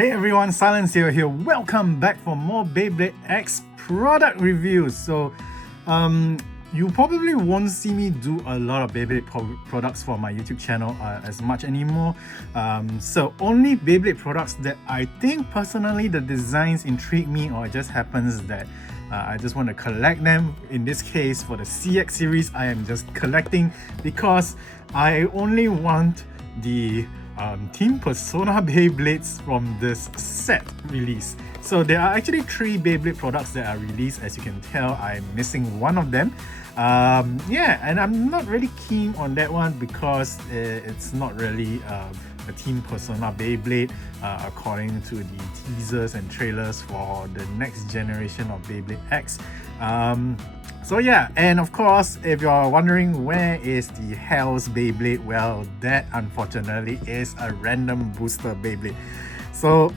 Hey everyone, Silence here. Welcome back for more BeyBlade X product reviews. So, you probably won't see me do a lot of BeyBlade products for my YouTube channel as much anymore. So only BeyBlade products that I think personally the designs intrigue me, or it just happens that I just want to collect them. In this case, for the CX series, I am just collecting because I only want the Team Persona Beyblades from this set release. So there are actually 3 Beyblade products that are released. As you can tell, I'm missing one of them. Yeah, and I'm not really keen on that one because it's not really a Team Persona Beyblade according to the teasers and trailers for the next generation of BeyBlade X. So yeah, and of course, if you're wondering where is the Hell's Beyblade, well, that unfortunately is a random booster Beyblade. So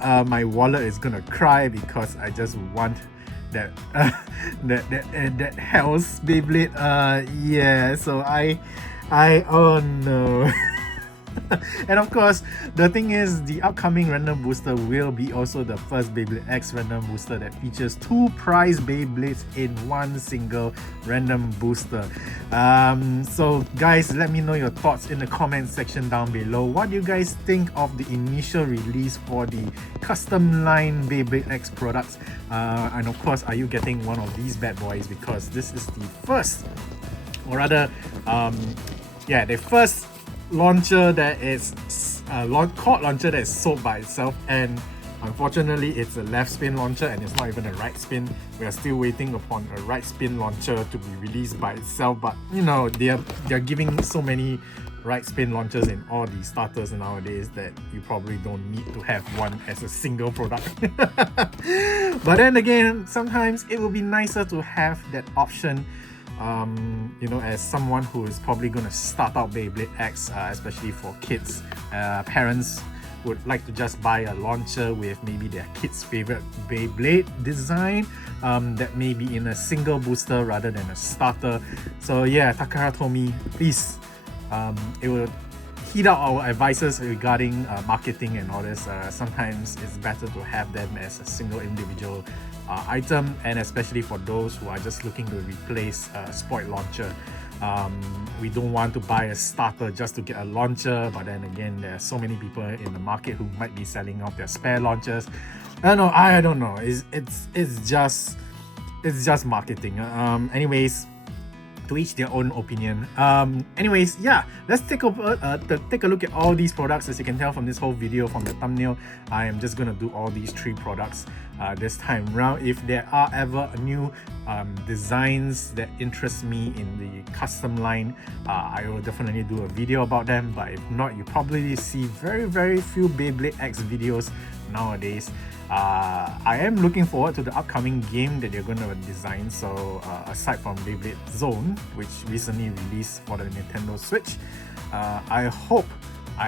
my wallet is gonna cry because I just want that that Hell's Beyblade. Yeah, so I oh no. And of course, the thing is, the upcoming random booster will be also the first BeyBlade X random booster that features 2 prize Beyblades in one single random booster. So guys, let me know your thoughts in the comment section down below. What do you guys think of the initial release for the custom line BeyBlade X products? And of course, are you getting one of these bad boys? Because this is the first, or rather, yeah, the first launcher that is quad launcher that is sold by itself, and unfortunately it's a left spin launcher and it's not even a right spin. We are still waiting upon a right spin launcher to be released by itself, but you know, they're giving so many right spin launchers in all the starters nowadays that you probably don't need to have one as a single product. But then again, sometimes it will be nicer to have that option. You know, as someone who is probably going to start out BeyBlade X, especially for kids, parents would like to just buy a launcher with maybe their kids' favorite Beyblade design that may be in a single booster rather than a starter. So yeah, Takara told me, please, it will heed out our advices regarding marketing and all this. Sometimes it's better to have them as a single individual item, and especially for those who are just looking to replace a spoiled launcher. We don't want to buy a starter just to get a launcher, but then again, there are so many people in the market who might be selling off their spare launchers. I don't know. It's just marketing. Anyways, to each their own opinion. Anyways, yeah, let's take a look at all these products. As you can tell from this whole video, from the thumbnail, I am just gonna do all these 3 products this time round. If there are ever new designs that interest me in the custom line, I will definitely do a video about them. But if not, you probably see very few BeyBlade X videos nowadays. I am looking forward to the upcoming game that they're going to design. So aside from Beyblade Zone, which recently released for the Nintendo Switch, I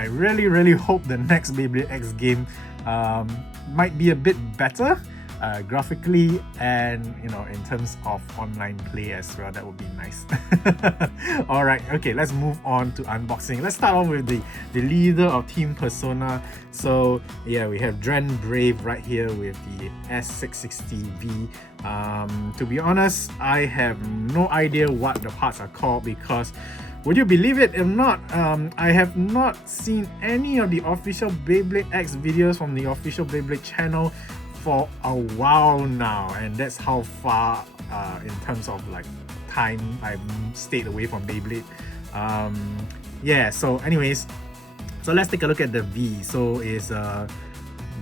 really hope the next Beyblade X game might be a bit better graphically, and you know, in terms of online play as well. That would be nice. Alright, okay, let's move on to unboxing. Let's start off with the leader of Team Persona. So yeah, we have Dran Brave right here with the S660V. To be honest, I have no idea what the parts are called, because would you believe it or not, I have not seen any of the official BeyBlade X videos from the official BeyBlade channel for a while now, and that's how far in terms of like time I've stayed away from Beyblade. Yeah, so anyways, so let's take a look at the V. So it's a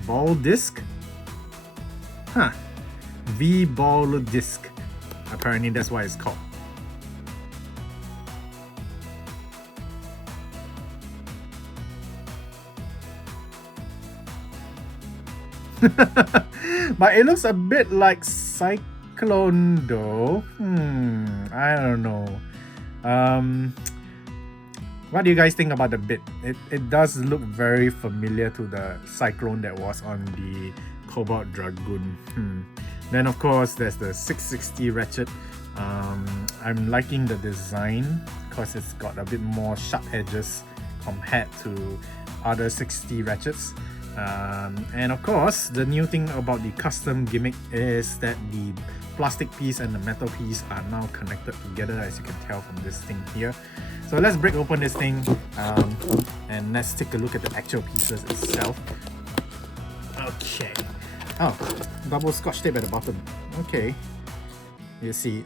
ball disc, V ball disc, apparently that's what it's called. But it looks a bit like Cyclone though. I don't know. What do you guys think about the bit? It does look very familiar to the Cyclone that was on the Cobalt Dragoon. Then of course there's the 660 ratchet. I'm liking the design because it's got a bit more sharp edges compared to other 60 ratchets. And of course, the new thing about the custom gimmick is that the plastic piece and the metal piece are now connected together, as you can tell from this thing here. So let's break open this thing and let's take a look at the actual pieces itself. Okay. Oh, double scotch tape at the bottom. Okay. You see,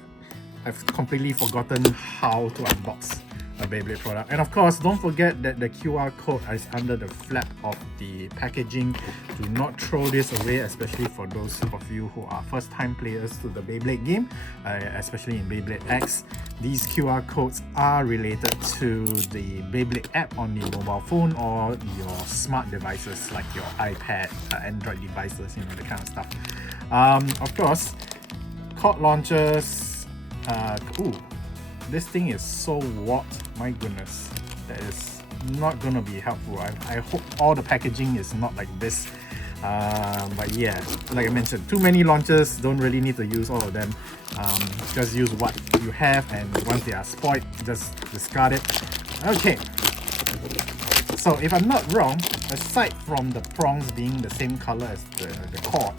I've completely forgotten how to unbox a BeyBlade product. And of course, don't forget that the QR code is under the flap of the packaging. Do not throw this away, especially for those of you who are first-time players to the BeyBlade game, especially in BeyBlade X. These QR codes are related to the BeyBlade app on the mobile phone or your smart devices like your iPad, Android devices, you know, the kind of stuff. Of course, cord launchers. Ooh, this thing is so warped. My goodness, that is not gonna be helpful. I hope all the packaging is not like this. But yeah, like I mentioned, too many launchers, don't really need to use all of them. Just use what you have, and once they are spoiled, just discard it. Okay, so if I'm not wrong, aside from the prongs being the same color as the cord,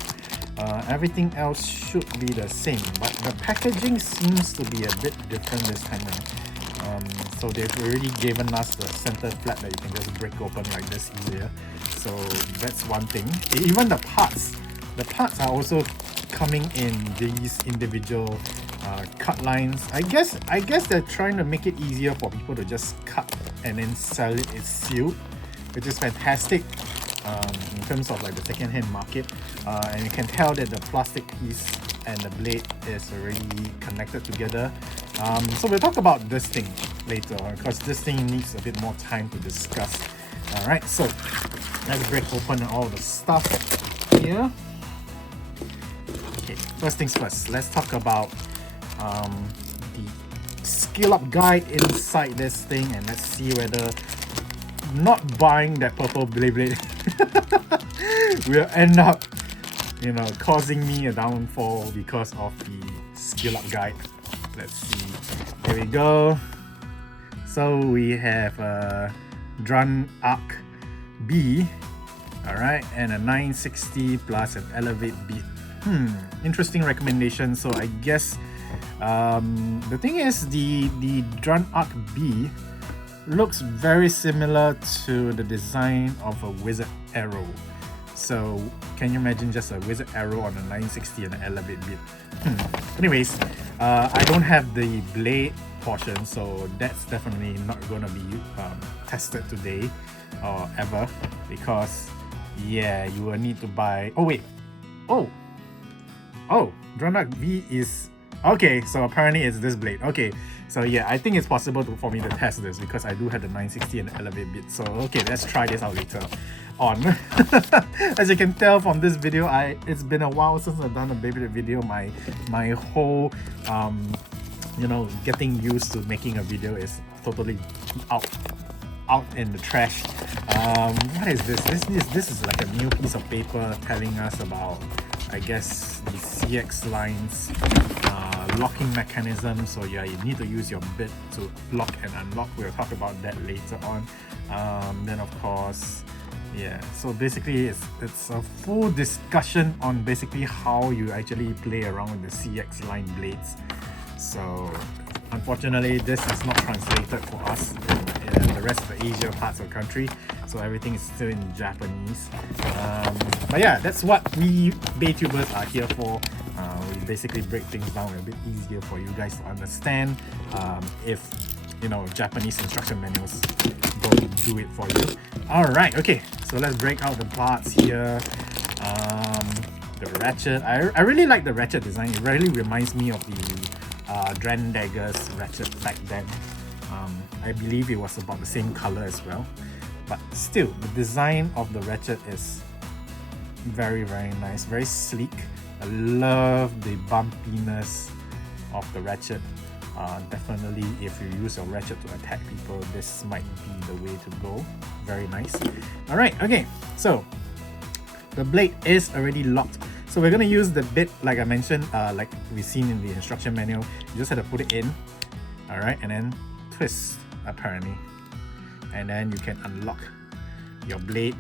everything else should be the same, but the packaging seems to be a bit different this time around. So they've already given us the center flap that you can just break open like this easier. So that's one thing. Even the parts are also coming in these individual cut lines. I guess they're trying to make it easier for people to just cut and then sell it as sealed, which is fantastic. In terms of like the second-hand market, and you can tell that the plastic piece and the blade is already connected together. So we'll talk about this thing later because this thing needs a bit more time to discuss. Alright, so let's break open all the stuff here. Okay, first things first, let's talk about the skill up guide inside this thing, and let's see whether not buying that purple BeyBlade will end up, you know, causing me a downfall because of the skill up guide. Let's see. Here we go. So we have a Dran B, alright, and a 960 plus an Elevate beat. Interesting recommendation. So I guess the thing is, the Dran B looks very similar to the design of a wizard arrow. So can you imagine just a wizard arrow on a 960 and an Elevate bit? Anyways, I don't have the blade portion, so that's definitely not going to be tested today or ever, because yeah, you will need to buy. Oh wait, oh, Dran V is okay. So apparently it's this blade. Okay, so yeah, I think it's possible for me to test this because I do have the 960 and the Elevate bit. So okay, let's try this out later on. As you can tell from this video, it's been a while since I've done a BeyBlade video. My whole you know, getting used to making a video is totally out in the trash. What is this? This is like a new piece of paper telling us about, I guess, the CX lines locking mechanism. So yeah, you need to use your bit to lock and unlock. We'll talk about that later on. Then of course, yeah, so basically it's a full discussion on basically how you actually play around with the CX line blades. So unfortunately, this is not translated for us in the rest of the Asia parts of the country, so everything is still in Japanese. But yeah, that's what we BeyTubers are here for. We basically break things down a bit easier for you guys to understand, if you know, Japanese instruction manuals don't do it for you. Alright, okay, so let's break out the parts here. The ratchet, I really like the ratchet design. It really reminds me of the Dran Dagger's ratchet back then. I believe it was about the same color as well, but still, the design of the ratchet is very nice, very sleek. I love the bumpiness of the ratchet. Definitely, if you use your ratchet to attack people, this might be the way to go. Very nice. Alright, okay, so the blade is already locked. So we're going to use the bit like I mentioned, like we've seen in the instruction manual. You just have to put it in, alright, and then twist apparently. And then you can unlock your blade.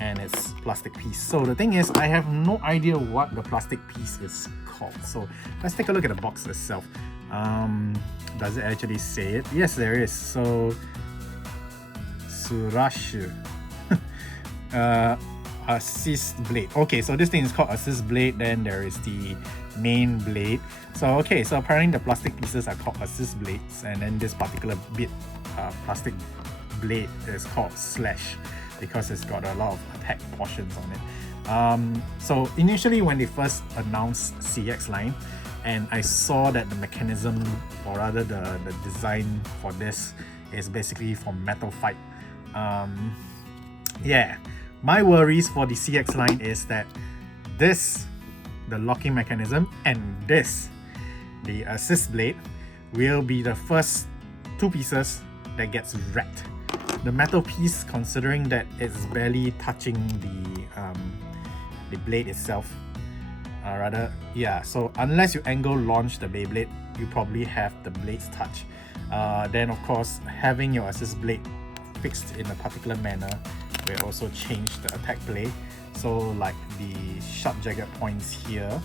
and its plastic piece. So the thing is, I have no idea what the plastic piece is called. So let's take a look at the box itself. Does it actually say it? Yes, there is. So Surashu assist blade. Okay, so this thing is called assist blade. Then there is the main blade. So okay, so apparently the plastic pieces are called assist blades, and then this particular bit plastic blade is called slash because it's got a lot of attack portions on it. So initially when they first announced CX line, and I saw that the mechanism, or rather the design for this is basically for metal fight. Yeah, my worries for the CX line is that this, the locking mechanism, and this, the assist blade, will be the first two pieces that gets wrecked. The metal piece, considering that it's barely touching the blade itself, yeah, so unless you angle launch the BeyBlade, you probably have the blades touch. Then of course, having your assist blade fixed in a particular manner will also change the attack play. So like the sharp jagged points here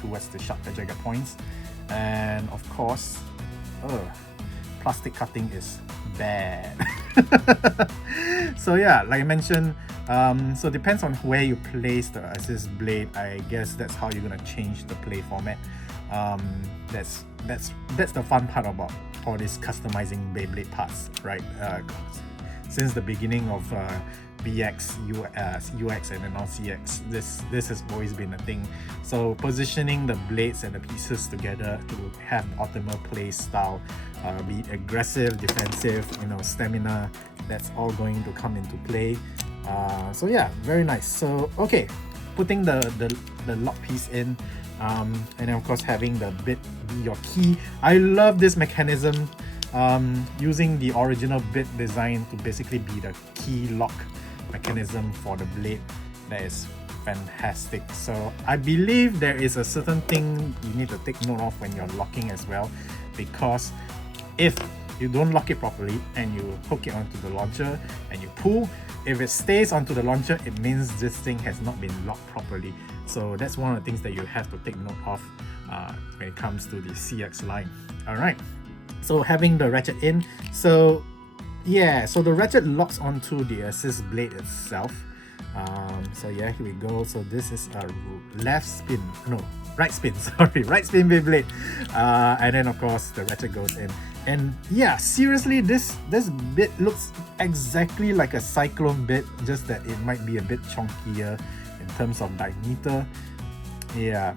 towards the sharp jagged points, and of course plastic cutting is bad. So yeah, like I mentioned, so depends on where you place the assist blade. I guess that's how you're gonna change the play format. That's the fun part about all this customizing BeyBlade parts, right? Since the beginning of BX, UX, and then now CX, this has always been a thing. So positioning the blades and the pieces together to have optimal play style, be it aggressive, defensive, stamina, that's all going to come into play. So yeah, very nice. So okay, putting the lock piece in, and then of course having the bit be your key. I love this mechanism, using the original bit design to basically be the key lock mechanism for the blade. That is fantastic. So I believe there is a certain thing you need to take note of when you're locking as well, because if you don't lock it properly and you hook it onto the launcher and you pull, if it stays onto the launcher, it means this thing has not been locked properly. So that's one of the things that you have to take note of when it comes to the CX line. Alright, so having the ratchet in, so yeah, so the ratchet locks onto the assist blade itself. So yeah, here we go. So this is a right spin BeyBlade, and then of course the ratchet goes in. And yeah, seriously, this bit looks exactly like a cyclone bit, just that it might be a bit chunkier in terms of diameter. Yeah.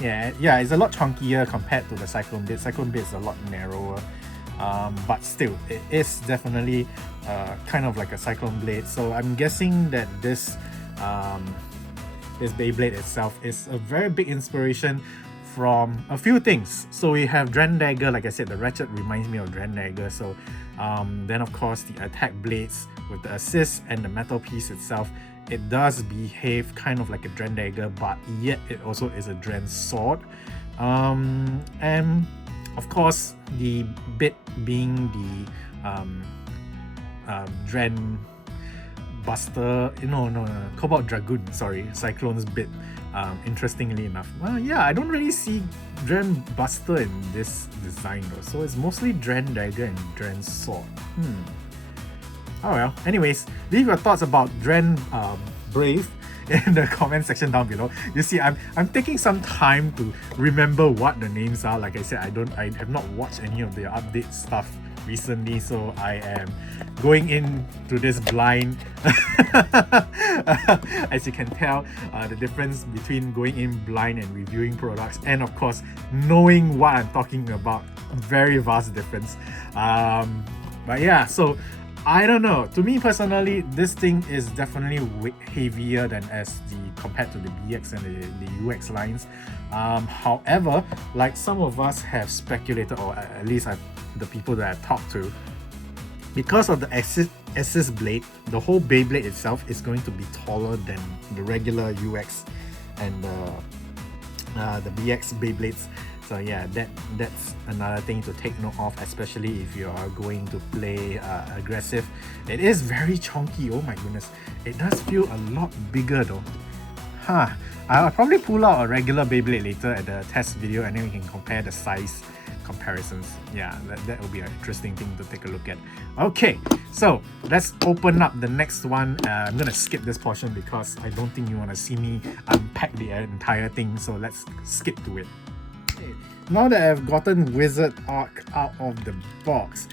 Yeah, it's a lot chunkier compared to the cyclone bit. Cyclone bit is a lot narrower, but still, it is definitely kind of like a cyclone blade. So I'm guessing that this BeyBlade itself is a very big inspiration from a few things. So we have Dran Dagger, like I said, the ratchet reminds me of Dran Dagger. So then of course the attack blades with the assist and the metal piece itself, it does behave kind of like a Dran Dagger, but yet it also is a Dran sword. And of course the bit being the Dran Buster, no, Cobalt Dragoon, sorry, Cyclone's bit. Interestingly enough, well, yeah, I don't really see Dran Buster in this design though, so it's mostly Dran Dagger and Dran Sword. Oh well, anyways, leave your thoughts about Dran Brave in the comment section down below. You see, I'm taking some time to remember what the names are. Like I said, I have not watched any of the update stuff recently, so I am going into this blind. As you can tell, the difference between going in blind and reviewing products, and of course knowing what I'm talking about, very vast difference. But yeah, so I don't know, to me personally, this thing is definitely heavier than compared to the BX and the UX lines. However, like some of us have speculated, or at least the people that I've talked to, because of the assist blade, the whole BeyBlade itself is going to be taller than the regular UX and the BX BeyBlades. So yeah, that's another thing to take note of, especially if you are going to play aggressive. It is very chunky. Oh my goodness, it does feel a lot bigger though. Huh. I'll probably pull out a regular Beyblade later at the test video, and then we can compare the size comparisons. Yeah, that will be an interesting thing to take a look at. Okay, so let's open up the next one. I'm gonna skip this portion because I don't think you want to see me unpack the entire thing, so let's skip to it. Okay, now that I've gotten Wizard Arc out of the box,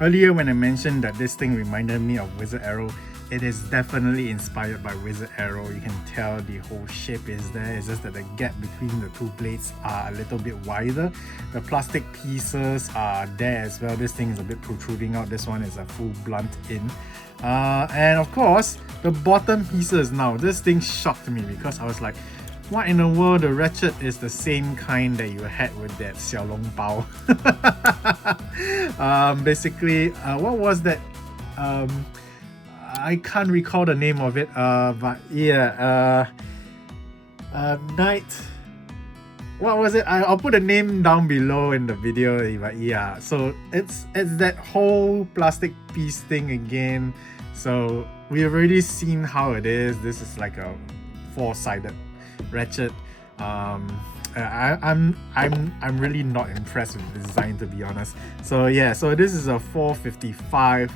earlier when I mentioned that this thing reminded me of Wizard Arrow, it is definitely inspired by Wizard Arrow. You can tell the whole shape is there. It's just that the gap between the two blades are a little bit wider. The plastic pieces are there as well. This thing is a bit protruding out. This one is a full blunt in. And of course, the bottom pieces now. This thing shocked me because I was like, what in the world? The Ratchet is the same kind that you had with that Xiaolong Bao. Basically, what was that? I can't recall the name of it, but yeah, Night. What was it? I'll put the name down below in the video. But yeah, so it's that whole plastic piece thing again. So we've already seen how it is. This is like a four-sided Ratchet. I'm really not impressed with the design, to be honest. So yeah, so this is a 455.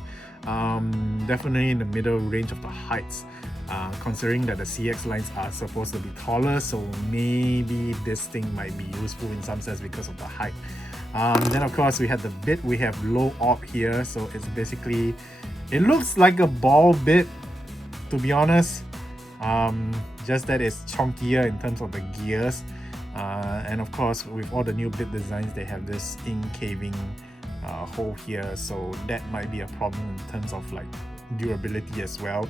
Definitely in the middle range of the heights, considering that the CX lines are supposed to be taller, so maybe this thing might be useful in some sense because of the height. Then of course we have the bit, we have low op here, so it's basically, it looks like a ball bit, to be honest, just that it's chunkier in terms of the gears, and of course with all the new bit designs they have this in-caving hole here, so that might be a problem in terms of like durability as well.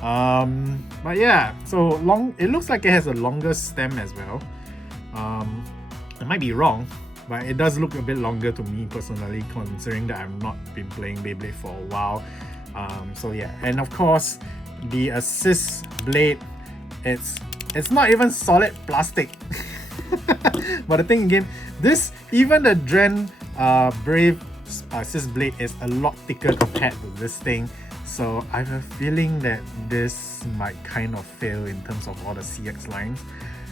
But yeah, so it looks like it has a longer stem as well. I might be wrong, but it does look a bit longer to me personally, considering that I've not been playing Beyblade for a while. So yeah, and of course the assist blade, it's not even solid plastic. But the thing again, even the Dran Brave assist blade is a lot thicker compared to this thing, so I have a feeling that this might kind of fail in terms of all the CX lines,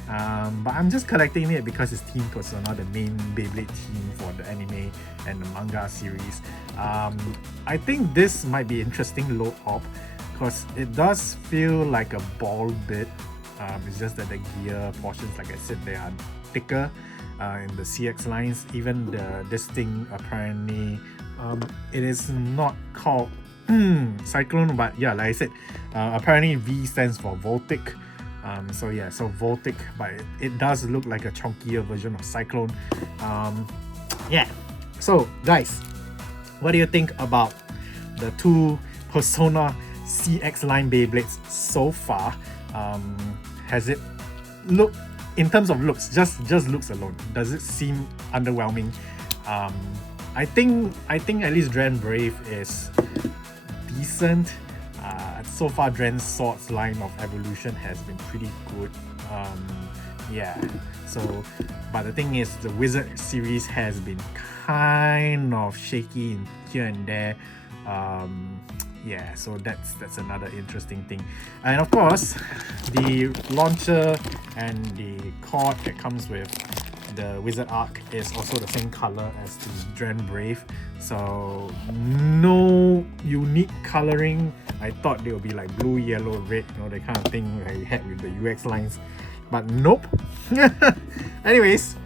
but I'm just collecting it because it's Team Persona, the main Beyblade team for the anime and the manga series. I think this might be interesting low op because it does feel like a ball bit. It's just that the gear portions, like I said, they are thicker in the CX lines. Even this thing apparently, it is not called Cyclone, but yeah, like I said, apparently V stands for Voltic. So yeah, so Voltic, but it does look like a chunkier version of Cyclone. Yeah, so guys, what do you think about the two Persona CX line Beyblades so far? Has it look, in terms of looks, just looks alone, does it seem underwhelming? I think at least Dran Brave is decent. So far Dran's Swords line of evolution has been pretty good. Yeah, so but the thing is, the Wizard series has been kind of shaky in here and there. Yeah, so that's another interesting thing. And of course, the launcher and the cord that comes with the Wizard Arc is also the same color as the Dran Brave, so no unique coloring. I thought they would be like blue, yellow, red, you know, the kind of thing that you had with the UX lines, but nope. Anyways,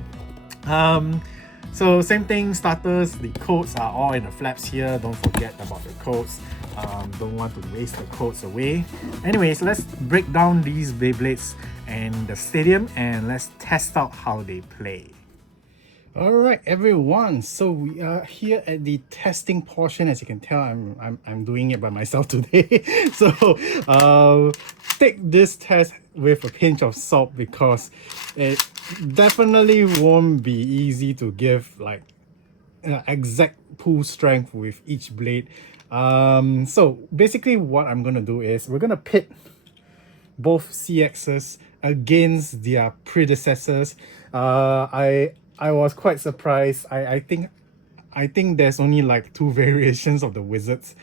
so same thing, starters, the codes are all in the flaps here. Don't forget about the codes. Don't want to waste the codes away. Anyways, let's break down these Beyblades and the stadium, and let's test out how they play. Alright everyone, so we are here at the testing portion. As you can tell, I'm doing it by myself today. So take this test with a pinch of salt because it definitely won't be easy to give like exact pull strength with each blade. So basically what I'm gonna do is we're gonna pit both CXs against their predecessors. I was quite surprised. I think there's only like 2 variations of the wizards.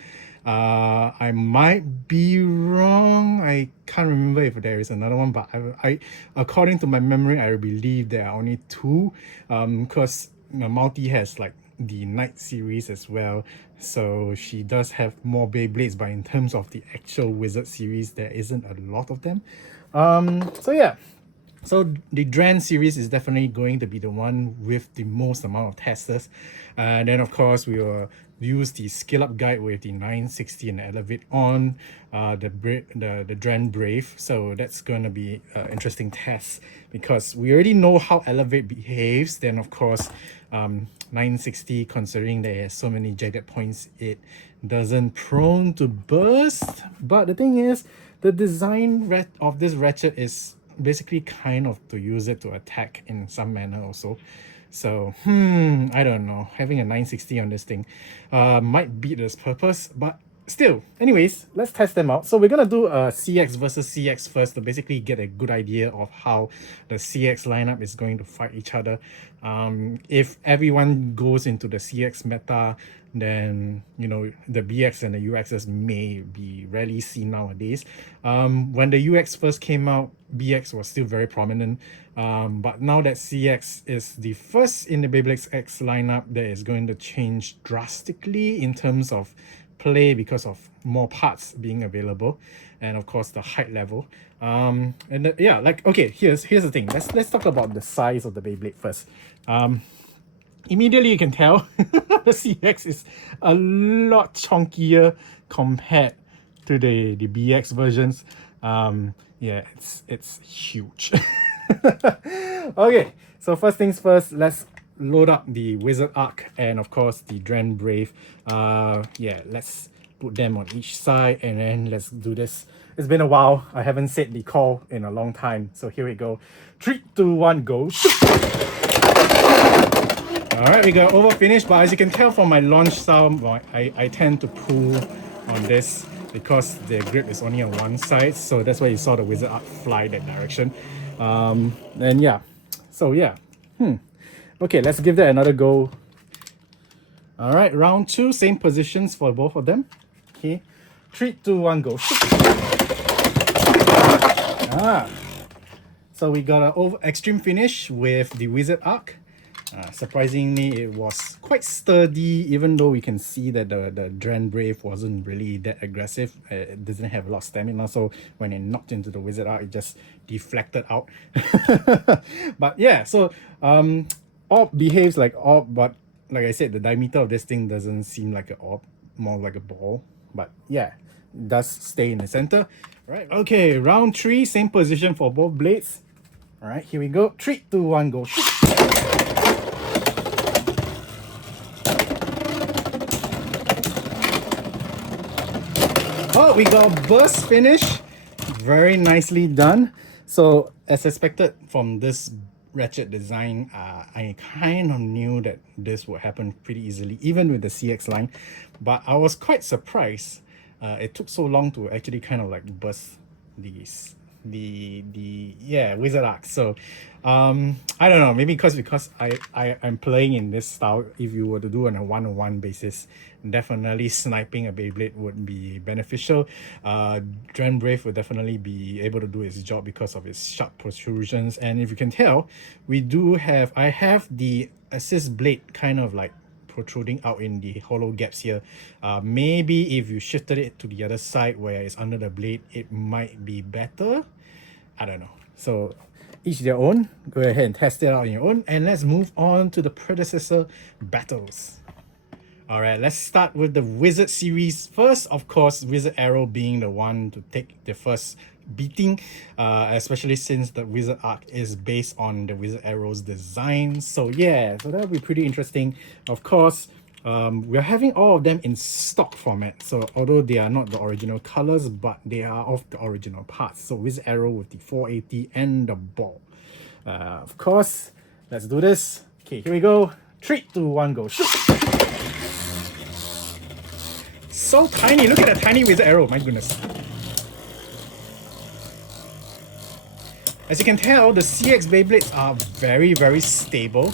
I might be wrong. I can't remember if there is another one, but I according to my memory, I believe there are only 2. Because Multi has like the Knight series as well, so she does have more Beyblades, but in terms of the actual wizard series, there isn't a lot of them. So yeah. So the Dran series is definitely going to be the one with the most amount of testers. And then of course we will use the scale up guide with the 960 and elevate on the Dran Brave. So that's going to be an interesting test because we already know how elevate behaves. Then of course 960, considering there has so many jagged points, it doesn't prone to burst. But the thing is, the design of this ratchet is basically kind of to use it to attack in some manner also. So I don't know, having a 960 on this thing might beat its purpose, but still, anyways, let's test them out. So we're gonna do a CX versus CX first to basically get a good idea of how the CX lineup is going to fight each other. If everyone goes into the CX meta, then you know the BX and the UXs may be rarely seen nowadays. When the UX first came out, BX was still very prominent, but now that CX is the first in the Beyblade X lineup, that is going to change drastically in terms of play because of more parts being available, and of course the height level. Yeah, like okay, here's the thing. Let's talk about the size of the Beyblade first. Immediately you can tell the CX is a lot chunkier compared to the BX versions. Yeah, it's huge. Okay, so first things first, let's load up the Wizard Arc and of course the Dran Brave. Yeah, let's put them on each side and then let's do this. It's been a while. I haven't said the call in a long time. So here we go. 3, 2, 1, go. Alright, we got over finished, but as you can tell from my launch sound, I tend to pull on this because the grip is only on one side, so that's why you saw the Wizard Arc fly that direction. And yeah, so yeah. Okay, let's give that another go. Alright, round 2, same positions for both of them. Okay, 3, 2, 1, go. So we got an extreme finish with the Wizard Arc. Surprisingly, it was quite sturdy, even though we can see that the Dran Brave wasn't really that aggressive. It doesn't have a lot of stamina, so when it knocked into the Wizard Arc, it just deflected out. But yeah, so orb behaves like orb, but like I said, the diameter of this thing doesn't seem like an orb, more like a ball. But yeah, it does stay in the center. Right, okay, round 3, same position for both blades. All right, here we go. 3, 2, 1, go. Oh, we got a burst finish. Very nicely done. So as expected from this ratchet design, I kind of knew that this would happen pretty easily, even with the CX line. But I was quite surprised. It took so long to actually kind of like burst these yeah, Wizard Arc. So I don't know, maybe because I'm playing in this style. If you were to do on a one-on-one basis, definitely sniping a Beyblade would be beneficial. Dran Brave would definitely be able to do its job because of its sharp protrusions. And if you can tell, I have the assist blade kind of like protruding out in the hollow gaps here. Maybe if you shifted it to the other side where it's under the blade, it might be better. I don't know. So each their own. Go ahead and test it out on your own, and let's move on to the predecessor battles. Alright, let's start with the Wizard series first. Of course, Wizard Arrow being the one to take the first beating, especially since the Wizard Arc is based on the Wizard Arrow's design. So yeah, so that'll be pretty interesting. Of course, we're having all of them in stock format. So although they are not the original colors, but they are of the original parts. So Wizard Arrow with the 480 and the ball. Of course, let's do this. Okay, here we go. 3, 2, 1, go. Shoot! So tiny. Look at that tiny Wizard Arrow. My goodness. As you can tell, the CX Beyblades are very stable.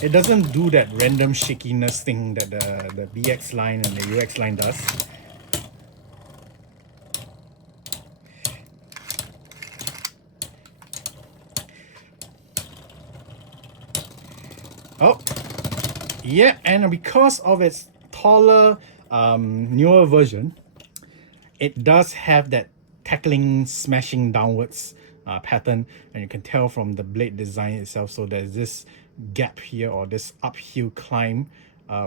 It doesn't do that random shakiness thing that the BX line and the UX line does. Oh, yeah, and because of its taller, newer version, it does have that tackling, smashing downwards pattern, and you can tell from the blade design itself. So there's this gap here, or this uphill climb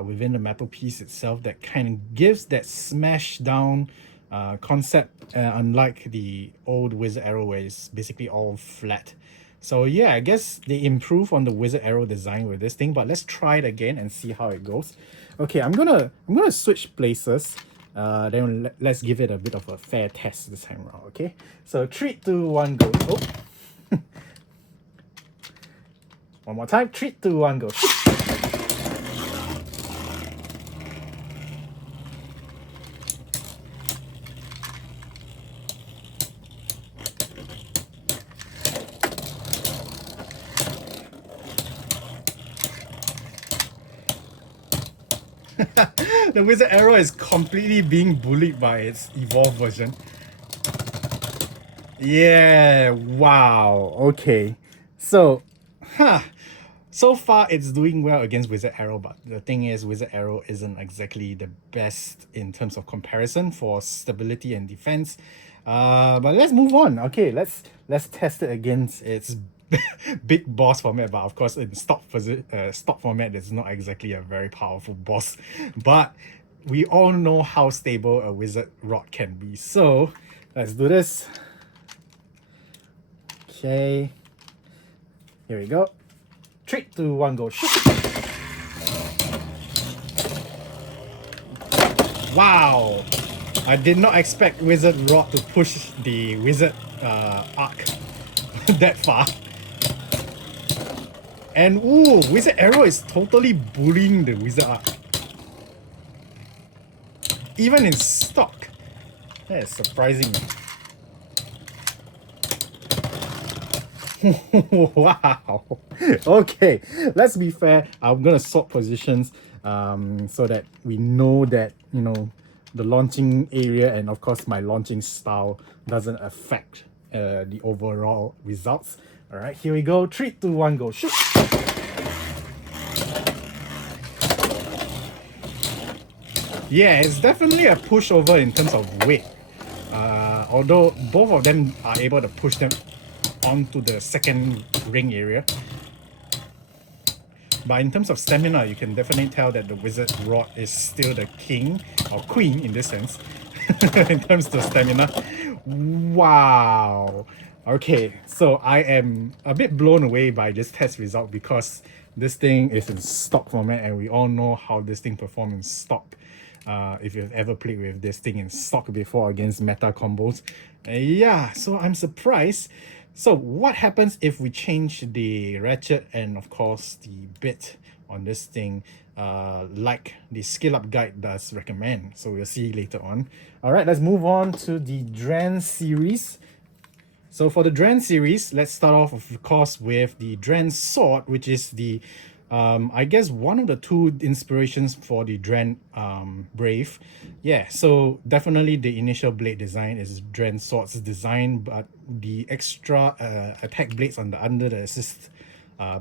within the metal piece itself, that kind of gives that smash down concept, unlike the old Wizard Arrow where it's basically all flat. So yeah, I guess they improve on the Wizard Arrow design with this thing, but let's try it again and see how it goes. Okay, I'm gonna switch places. Then let's give it a bit of a fair test this time around. Okay, so 3, 2, 1, go. Oh. One more time. 3, 2, 1, go. The Wizard Arrow is completely being bullied by its evolved version. Yeah, wow. Okay. So, so far it's doing well against Wizard Arrow, but the thing is, Wizard Arrow isn't exactly the best in terms of comparison for stability and defense. But let's move on. Okay, let's test it against its big boss format, but of course in stock format it's not exactly a very powerful boss, but we all know how stable a wizard rod can be. So let's do this. Okay, here we go. 3, 2, 1, go. Shoot. Wow, I did not expect Wizard Rod to push the Wizard arc that far. And ooh, Wizard Arrow is totally bullying the Wizard arc. Even in stock. That is surprising. Wow. Okay, let's be fair. I'm gonna swap positions so that we know that, you know, the launching area and of course my launching style doesn't affect the overall results. All right, here we go. 3, 2, 1, go. Shoot. Yeah, it's definitely a pushover in terms of weight. Although both of them are able to push them onto the second ring area. But in terms of stamina, you can definitely tell that the Wizard Rod is still the king or queen in this sense. In terms of stamina. Wow. Okay, so I am a bit blown away by this test result because this thing is in stock format and we all know how this thing performs in stock. If you've ever played with this thing in stock before against meta combos. Yeah, so I'm surprised. So what happens if we change the ratchet and of course the bit on this thing, like the skill up guide does recommend? So we'll see later on. All right, let's move on to the Dran series. So for the Dran series, let's start off of course with the Dran sword, which is the I guess one of the two inspirations for the Dran Brave. Yeah, so definitely the initial blade design is Dran sword's design, but the extra attack blades on the under the assist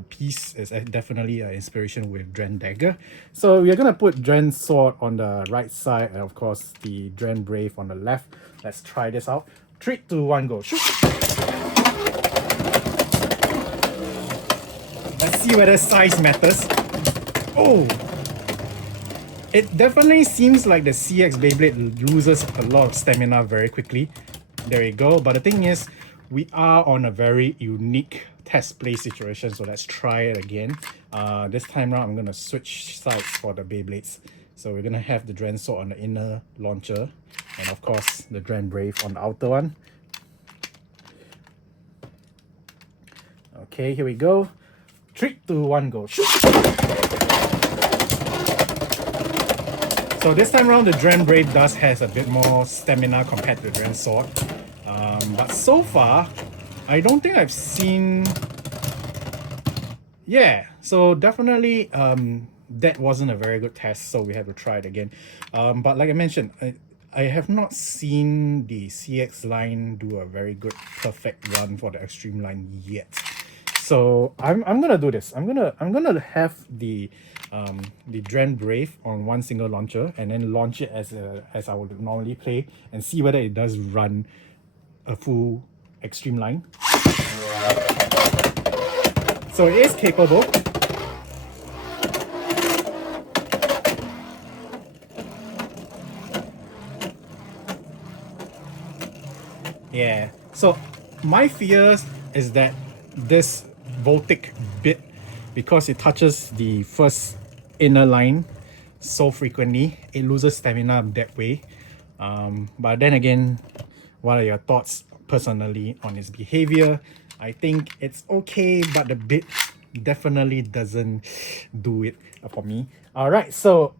piece is definitely an inspiration with Dran dagger. So we're gonna put Dran sword on the right side and of course the Dran Brave on the left. Let's try this out. 3, 2, 1, go. Shoot. Let's see whether size matters. Oh! It definitely seems like the CX Beyblade loses a lot of stamina very quickly. There we go. But the thing is, we are on a very unique test play situation, so let's try it again. This time around, I'm going to switch sides for the Beyblades. So we're going to have the Dran sword on the inner launcher, and of course the Dran Brave on the outer one. Okay, here we go. 3, 2, 1, go. Shoot! So this time around, the Dran Brave has a bit more stamina compared to the Dran sword. But so far, I don't think I've seen... Yeah, so definitely that wasn't a very good test, so we had to try it again. But like I mentioned, I have not seen the CX line do a very good perfect run for the extreme line yet. So I'm gonna do this. I'm gonna have the Dran Brave on one single launcher and then launch it as I would normally play and see whether it does run a full extreme line. So it is capable. Yeah. So my fears is that this voltic bit, because it touches the first inner line so frequently, it loses stamina that way. But then again, what are your thoughts personally on its behavior? I think it's okay, but the bit definitely doesn't do it for me. All right, so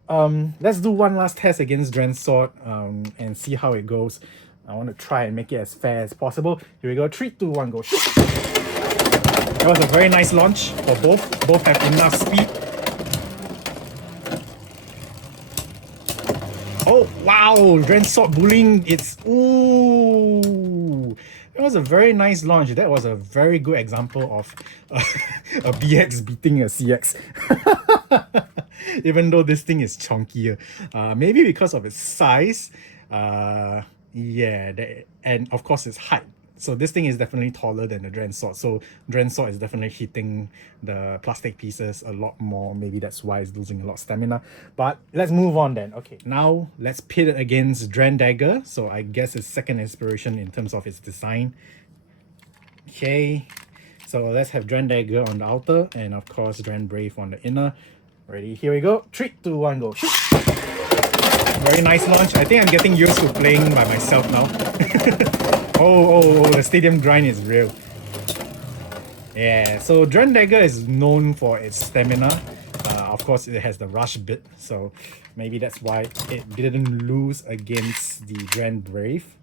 let's do one last test against Dran's sword and see how it goes. I want to try and make it as fair as possible. Here we go. 3, 2, 1, go. Shoot. That was a very nice launch for both. Both have enough speed. Oh, wow. Dran sword bullying. It's... Ooh. That was a very nice launch. That was a very good example of a BX beating a CX. Even though this thing is chunkier. Maybe because of its size. Yeah, and of course its height. So this thing is definitely taller than the Dran sword. So Dran sword is definitely hitting the plastic pieces a lot more. Maybe that's why it's losing a lot of stamina. But let's move on then. Okay, now let's pit it against Dran Dagger. So I guess it's second inspiration in terms of its design. Okay, so let's have Dran Dagger on the outer and of course Dran Brave on the inner. Ready, here we go. 3, 2, 1, go. Shoot. Very nice launch. I think I'm getting used to playing by myself now. Oh, the stadium grind is real. Yeah, so Dran Dagger is known for its stamina. Of course, it has the rush bit, so maybe that's why it didn't lose against the Dran Brave.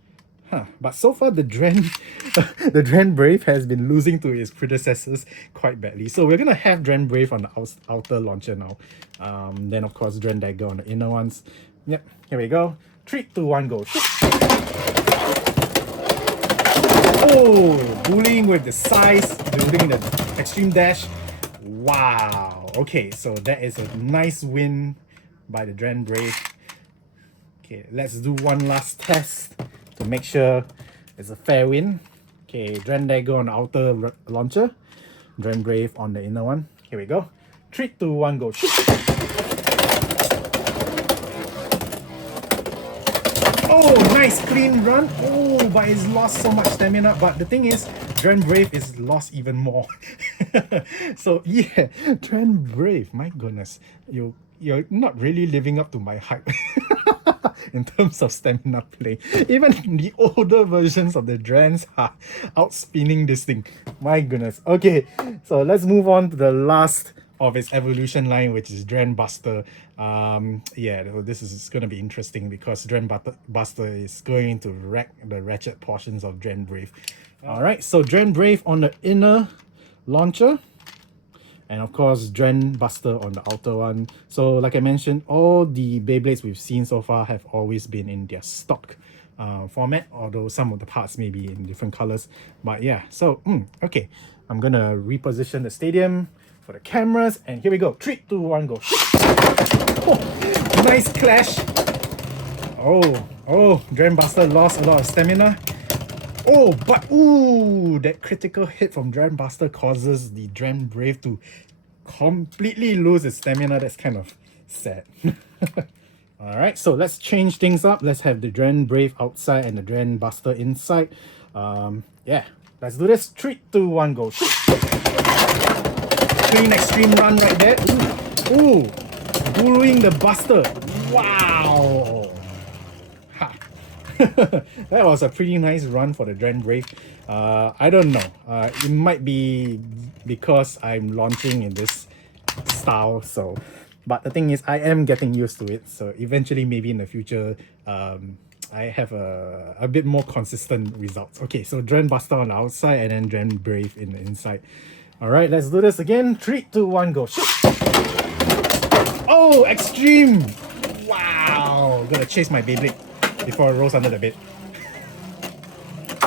But so far the Dran Brave has been losing to its predecessors quite badly. So we're gonna have Dran Brave on the outer launcher now. Then of course Dran Dagger on the inner ones. Yep, here we go. 3, 2, 1, go. Oh, bullying with the size, building the extreme dash. Wow. Okay, so that is a nice win by the Dran Brave. Okay, let's do one last test to make sure it's a fair win. Okay, Dran Dagger on the outer launcher, Dran Brave on the inner one. Here we go. 3, 2, 1, go. Shoot. Oh, nice clean run. Oh, but it's lost so much stamina. But the thing is, Dran Brave is lost even more. So yeah, Dran Brave, my goodness, you're not really living up to my hype. In terms of stamina play. Even the older versions of the Drans are outspinning this thing. My goodness. Okay, so let's move on to the last of its evolution line, which is Dran Buster. Yeah, this is going to be interesting because Dran Buster is going to wreck the ratchet portions of Dran Brave. Alright, so Dran Brave on the inner launcher. And of course, Dran Buster on the outer one. So like I mentioned, all the Beyblades we've seen so far have always been in their stock format, although some of the parts may be in different colors. But yeah, so, okay. I'm gonna reposition the stadium for the cameras. And here we go. 3, 2, 1, go. Oh, nice clash. Oh, Dran Buster lost a lot of stamina. Oh, but ooh, that critical hit from Dran Buster causes the Dran Brave to completely lose its stamina. That's kind of sad. Alright, so let's change things up. Let's have the Dran Brave outside and the Dran Buster inside. Yeah, let's do this. 3, 2, 1, go. Clean extreme run right there. Ooh, bullying the Buster. Wow. That was a pretty nice run for the Dran Brave. I don't know. It might be because I'm launching in this style, but the thing is, I am getting used to it. So eventually, maybe in the future, I have a bit more consistent results. Okay, so Dran Buster on the outside and then Dran Brave in the inside. All right, let's do this again. 3, 2, 1, go. Shoot. Oh, extreme! Wow, gotta chase my Beyblade before it rolls under the bed.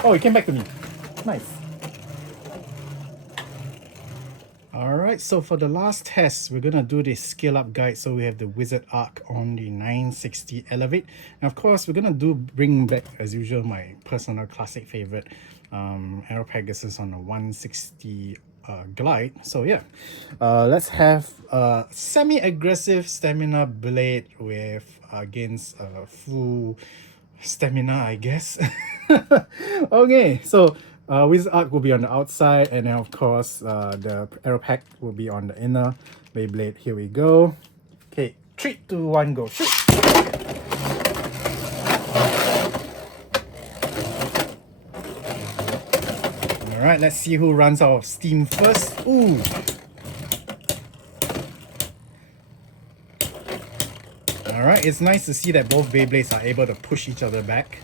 Oh, it came back to me. Nice. Alright, so for the last test, we're gonna do the scale up guide. So we have the Wizard Arc on the 960 Elevate. And of course, we're gonna bring back, as usual, my personal classic favorite, Aero Pegasus on the 160 Glide. So yeah, let's have a semi-aggressive stamina blade with against full stamina, I guess. Okay, so Wizard Arc will be on the outside, and then of course the Aero Pack will be on the inner. BeyBlade, here we go. Okay, 3, 2, 1, go. Shoot. Alright, let's see who runs out of steam first. Ooh! Alright, it's nice to see that both Beyblades are able to push each other back.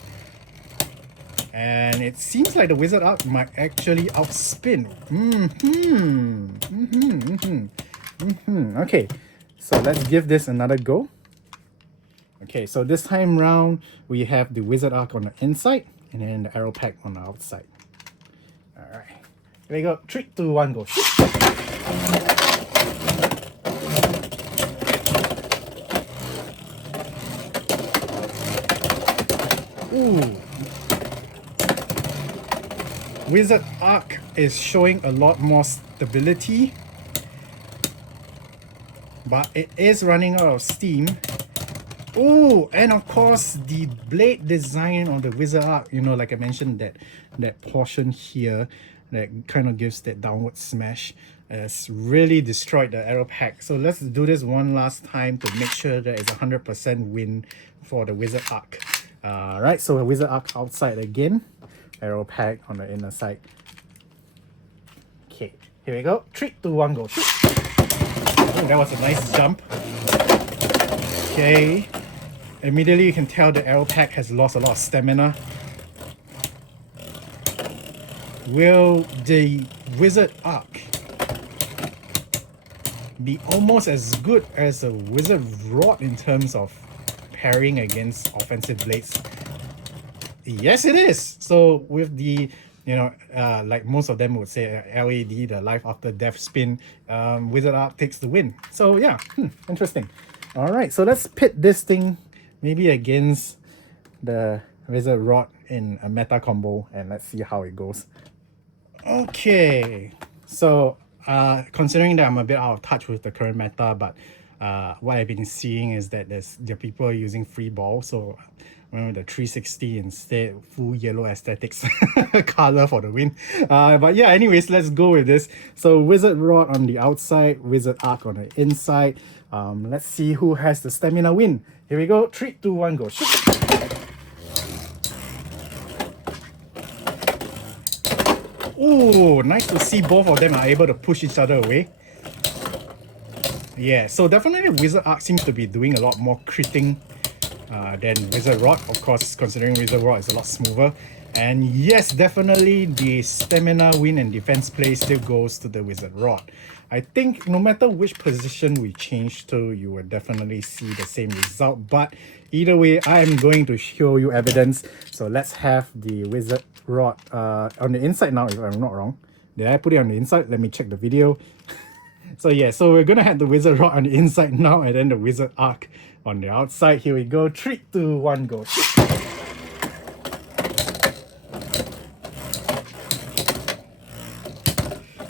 And it seems like the Wizard Arc might actually outspin. Okay, so let's give this another go. Okay, so this time round, we have the Wizard Arc on the inside and then the Aero Pack on the outside. Alright, here we go. 3, 2, 1, go. Shoot. Ooh. Wizard Arc is showing a lot more stability, but it is running out of steam. Oh, and of course the blade design on the Wizard Arc, you know, like I mentioned, that portion here that kind of gives that downward smash has really destroyed the Aero Pack. So let's do this one last time to make sure that it's 100% win for the Wizard Arc. Right, so the Wizard Arc outside again, Aero Pack on the inner side. Okay, here we go. 3, 2, 1, go. Shoot. Oh, that was a nice jump. Okay, immediately you can tell the Aero Pack has lost a lot of stamina. Will the Wizard Arc be almost as good as a Wizard Rod in terms of parrying against offensive blades? Yes, it is. So with the, you know, like most of them would say, LAD, the life after death spin, Wizard Arc takes the win. So yeah, interesting. All right, so let's pit this thing maybe against the Wizard Rod in a meta combo, and let's see how it goes. Okay, so considering that I'm a bit out of touch with the current meta, but what I've been seeing is that there are people using free ball, so remember the 360 instead, full yellow aesthetics color for the win. But yeah, anyways, let's go with this. So Wizard Rod on the outside, Wizard Arc on the inside. Let's see who has the stamina win. Here we go. 3, 2, 1, go. Shoot. Oh, nice to see both of them are able to push each other away. Yeah, so definitely Wizard Arc seems to be doing a lot more critting than Wizard Rod. Of course, considering Wizard Rod is a lot smoother. And yes, definitely the stamina win and defense play still goes to the Wizard Rod. I think no matter which position we change to, you will definitely see the same result. But either way, I am going to show you evidence. So let's have the Wizard Rod on the inside now, if I'm not wrong. Did I put it on the inside? Let me check the video. So yeah, so we're gonna have the Wizard Rod on the inside now, and then the Wizard Arc on the outside. Here we go. 3, 2, 1, go.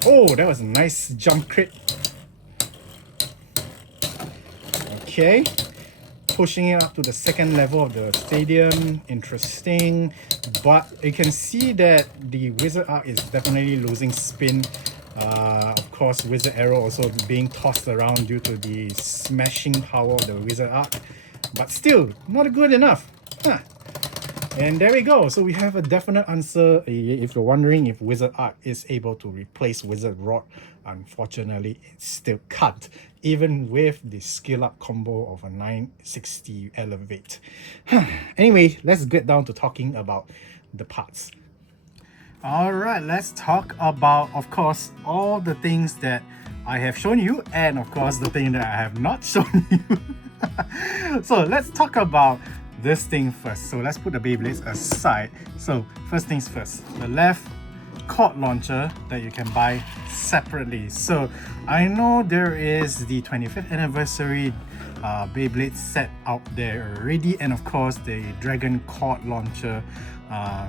Oh, that was a nice jump crit. Okay, pushing it up to the second level of the stadium. Interesting, but you can see that the Wizard Arc is definitely losing spin. Of course, Wizard Arrow also being tossed around due to the smashing power of the Wizard Arc, but still not good enough. And there we go. So we have a definite answer. If you're wondering if Wizard Art is able to replace Wizard Rod, unfortunately, it still can't, even with the skill up combo of a 960 Elevate. Anyway, let's get down to talking about the parts. Alright, let's talk about, of course, all the things that I have shown you, and of course the thing that I have not shown you. So let's talk about this thing first. So let's put the Beyblades aside. So first things first, the left cord launcher that you can buy separately. So I know there is the 25th anniversary Beyblade set out there already, and of course the Dragon cord launcher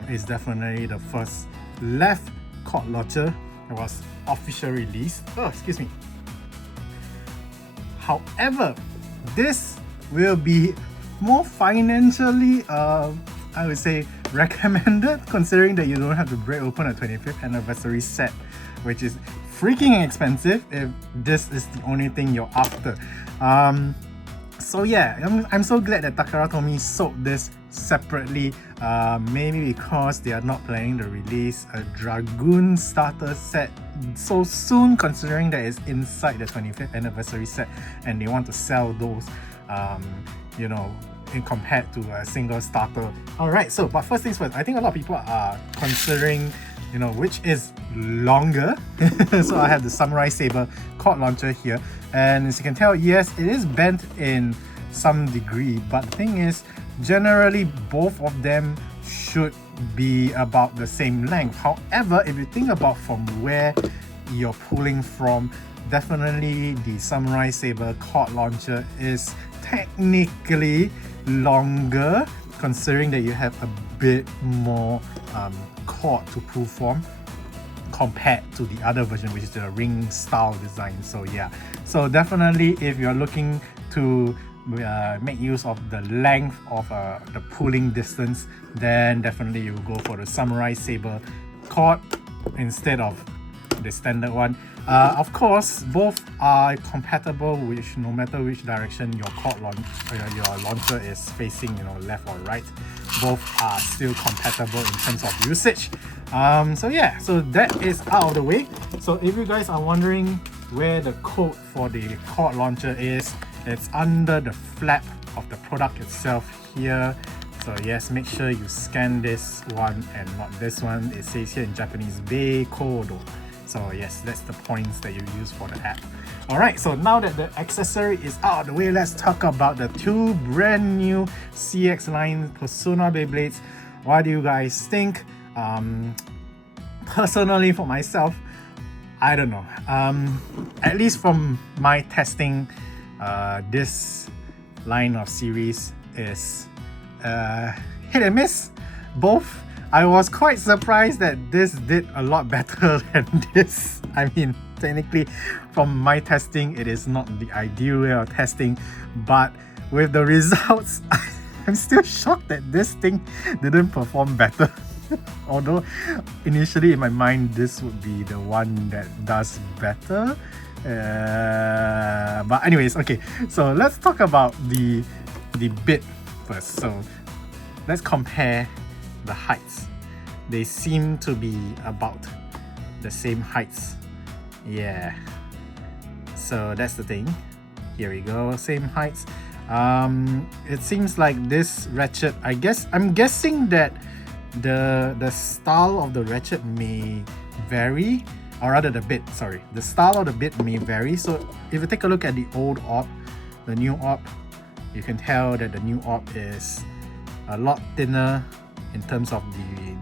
is definitely the first left cord launcher that was officially released. Oh, excuse me. However, this will be more financially, I would say, recommended, considering that you don't have to break open a 25th anniversary set, which is freaking expensive if this is the only thing you're after. So yeah, I'm so glad that Takara Tomy sold this separately, maybe because they are not planning to release a Dragoon starter set so soon, considering that it's inside the 25th anniversary set and they want to sell those, you know, in compared to a single starter. Alright, so but first things first, I think a lot of people are considering, you know, which is longer. So I have the Samurai Saber cord launcher here, and as you can tell, yes, it is bent in some degree, but the thing is, generally both of them should be about the same length. However, if you think about from where you're pulling from, definitely the Samurai Saber cord launcher is technically longer, considering that you have a bit more cord to pull from compared to the other version, which is the ring style design. So yeah, so definitely if you're looking to make use of the length of the pulling distance, then definitely you go for the Samurai Saber cord instead of the standard one. Of course, both are compatible, which no matter which direction your your launcher is facing, you know, left or right, both are still compatible in terms of usage. So yeah, so that is out of the way. So if you guys are wondering where the code for the cord launcher is, it's under the flap of the product itself here. So yes, make sure you scan this one and not this one. It says here in Japanese Bei Kodo. So yes, that's the points that you use for the app. Alright, so now that the accessory is out of the way, let's talk about the two brand new CX line Persona Beyblades. What do you guys think? Personally, for myself, I don't know. At least from my testing, this line of series is hit and miss, both. I was quite surprised that this did a lot better than this. I mean, technically, from my testing, it is not the ideal way of testing, but with the results, I'm still shocked that this thing didn't perform better. Although, initially in my mind, this would be the one that does better. But anyways, okay, so let's talk about the bit first. So let's compare the heights. They seem to be about the same heights. Yeah, so that's the thing. Here we go, same heights. It seems like this ratchet, I'm guessing that the style of the ratchet may vary, or rather the bit, sorry, the style of the bit may vary. So if you take a look at the old op, the new op, you can tell that the new op is a lot thinner in terms of the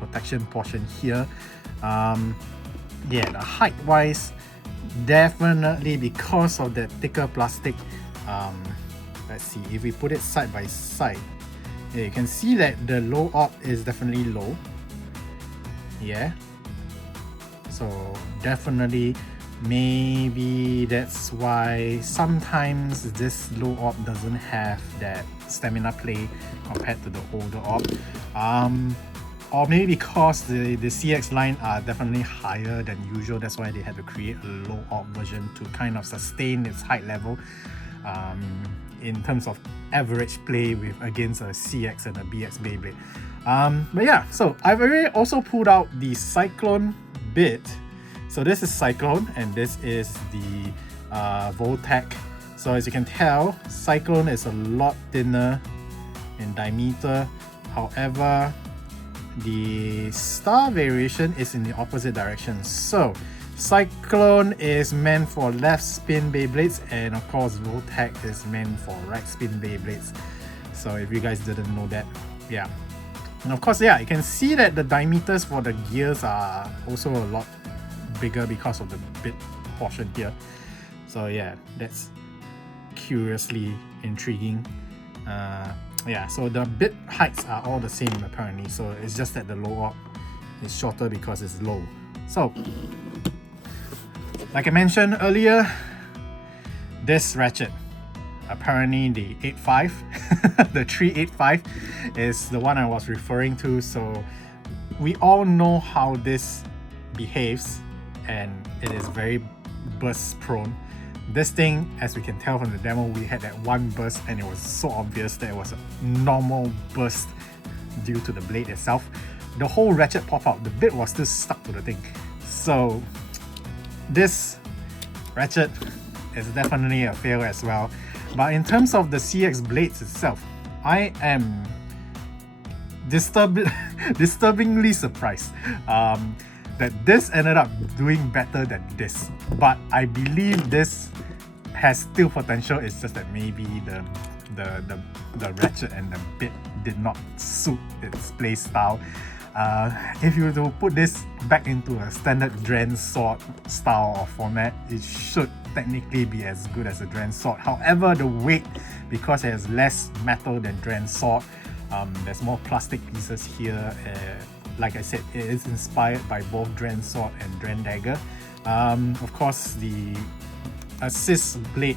protection portion here. Yeah, the height wise, definitely because of that thicker plastic. Let's see, if we put it side by side, yeah, you can see that the low op is definitely low. Yeah, so definitely maybe that's why sometimes this low op doesn't have that stamina play compared to the older op. Or maybe because the CX line are definitely higher than usual, that's why they had to create a low op version to kind of sustain its height level. in terms of average play with against a CX and a BX Beyblade. But yeah, so I've already also pulled out the Cyclone bit. So this is Cyclone and this is the Voltec. So as you can tell, Cyclone is a lot thinner in diameter. However, the star variation is in the opposite direction. So Cyclone is meant for left spin Beyblades, and of course Voltec is meant for right spin Beyblades. So if you guys didn't know that, yeah. And of course, yeah, you can see that the diameters for the gears are also a lot bigger because of the bit portion here. So yeah, that's curiously intriguing. Yeah, so the bit heights are all the same apparently, so it's just that the low op is shorter because it's low. So like I mentioned earlier, this ratchet, apparently the 8.5 the 385 is the one I was referring to. So we all know how this behaves, and it is very burst prone. This thing, as we can tell from the demo, we had that one burst and it was so obvious that it was a normal burst due to the blade itself. The whole ratchet pop out, the bit was still stuck to the thing. So this ratchet is definitely a fail as well. But in terms of the CX blades itself, I am disturbingly surprised that this ended up doing better than this. But I believe this has still potential. It's just that maybe the ratchet and the bit did not suit its play style. If you were to put this back into a standard Dran sword style or format, it should technically be as good as a Dran sword. However, the weight, because it has less metal than Dran sword, there's more plastic pieces here. Like I said, it is inspired by both Dran sword and Dran dagger. Of course, the assist blade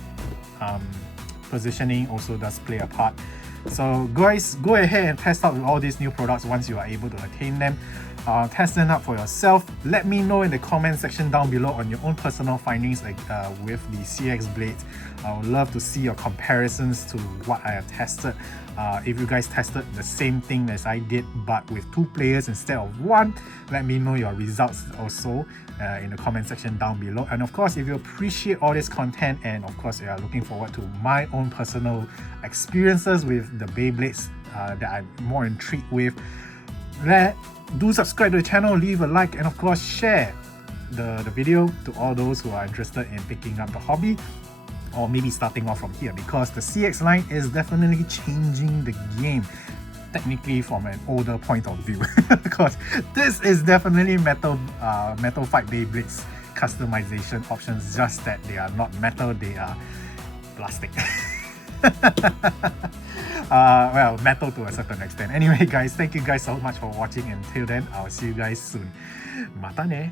positioning also does play a part. So guys, go ahead and test out with all these new products once you are able to attain them. Test them out for yourself. Let me know in the comment section down below on your own personal findings with the CX blades. I would love to see your comparisons to what I have tested. If you guys tested the same thing as I did but with 2 players instead of 1, let me know your results also in the comment section down below. And of course, if you appreciate all this content and of course you are looking forward to my own personal experiences with the Beyblades that I'm more intrigued with, do subscribe to the channel, leave a like, and of course share the video to all those who are interested in picking up the hobby or maybe starting off from here, because the CX line is definitely changing the game technically from an older point of view. Because this is definitely metal fight Beyblades customization options, just that they are not metal, they are plastic. Well, metal to a certain extent. Anyway guys, thank you guys so much for watching. Until then, I'll see you guys soon. Mata ne!